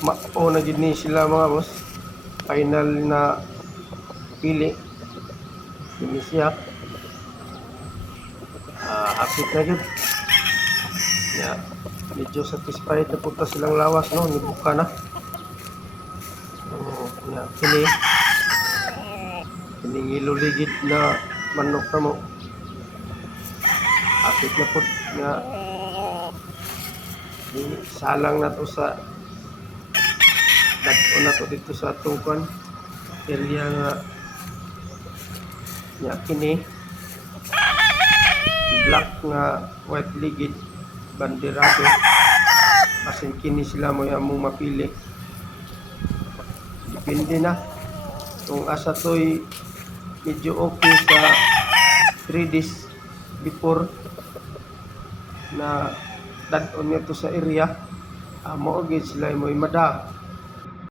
Mao na gid ni sila mga boss. Final na pili. Ini siya. Hapit na gid. Ya, medyo satisfied na punta silang lawas, no? Nibuka na. So, ya, kini iluligid na manok na mo. Hapit na po nga salang na to sa dagko na to dito sa atong kwan area nga nya kini black nga white ligid banderado basin kini sila mo among mapili, depende na kung asa to'y medyo okay sa 3 days before na dadon nito sa area, mao gid sila mo imada